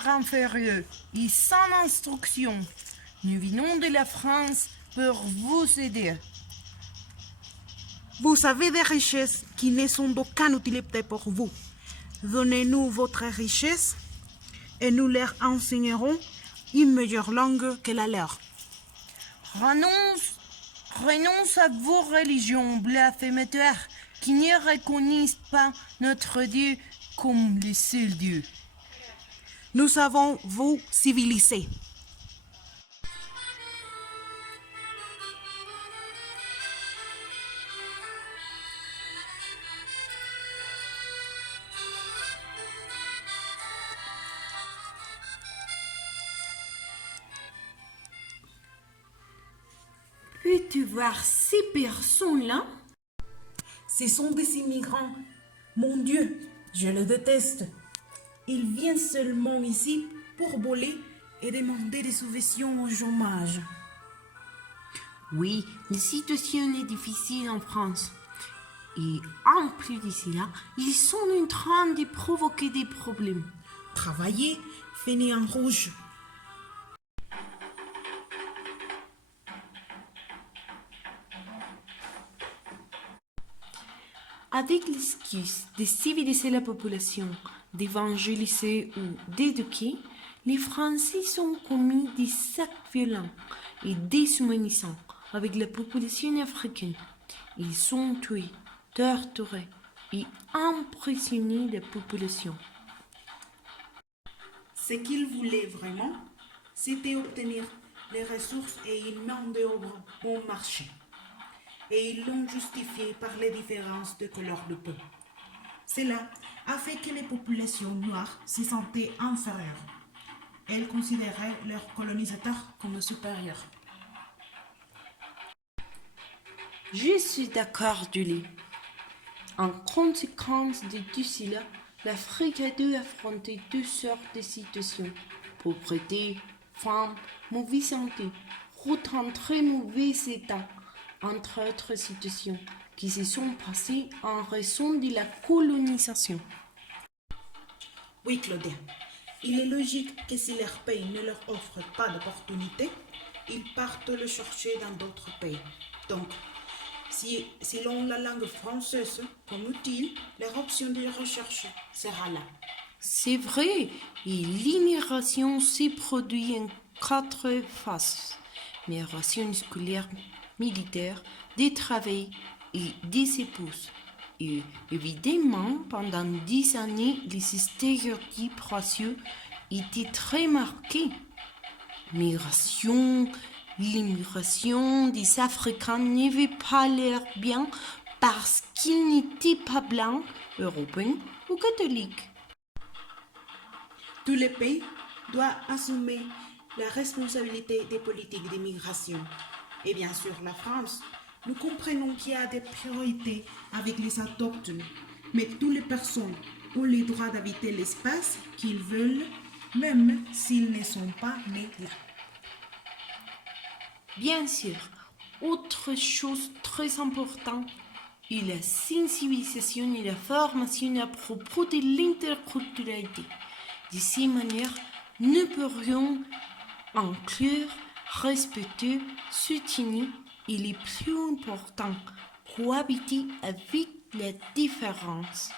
salaire inférieur et sans instruction. Nous venons de la France pour vous aider. Vous avez des richesses qui ne sont d'aucune utilité pour vous. Donnez-nous votre richesse et nous leur enseignerons une meilleure langue que la leur. Renonce à vos religions blasphématoires qui ne reconnaissent pas notre Dieu comme le seul Dieu. Nous savons vous civiliser. Peux-tu voir ces personnes-là? Ce sont des immigrants. Mon Dieu, je les déteste. Ils viennent seulement ici pour voler et demander des subventions au chômage. Oui, la situation est difficile en France. Et en plus de cela, ils sont en train de provoquer des problèmes. Travailler, finir en rouge. Avec l'excuse de civiliser la population, d'évangéliser ou d'éduquer, les Français ont commis des actes violents et déshumanisants avec la population africaine. Ils ont tué, torturé et emprisonné la population. Ce qu'ils voulaient vraiment, c'était obtenir les ressources et une main-d'œuvre bon marché. Et ils l'ont justifié par les différences de couleur de peau. Cela a fait que les populations noires se sentaient inférieures. Elles considéraient leurs colonisateurs comme supérieurs. Je suis d'accord, Julie. En conséquence de tout cela, l'Afrique a dû affronter deux sortes de situations. Pauvreté, faim, mauvaise santé, route en très mauvais état, entre autres situations qui se sont passées en raison de la colonisation. Oui, Claudia, il est logique que si leur pays ne leur offre pas d'opportunités, ils partent le chercher dans d'autres pays. Donc, si l'on la langue française comme outil, leur option de recherche sera là. C'est vrai, et l'immigration s'est produite en quatre phases. Migration scolaire, militaire, des travail et des épouses. Et évidemment, pendant 10 années, les stéréotypes raciaux étaient très marqués. L'immigration des Africains n'avait pas l'air bien parce qu'ils n'étaient pas blancs, européens ou catholiques. Tous les pays doivent assumer la responsabilité des politiques d'immigration. Et bien sûr, la France, nous comprenons qu'il y a des priorités avec les autochtones, mais toutes les personnes ont le droit d'habiter l'espace qu'ils veulent, même s'ils ne sont pas nés là. Bien sûr, autre chose très importante est la sensibilisation et la formation à propos de l'interculturalité. De cette manière, nous pourrions inclure, respecter, soutenir et le plus important, cohabiter avec la différence.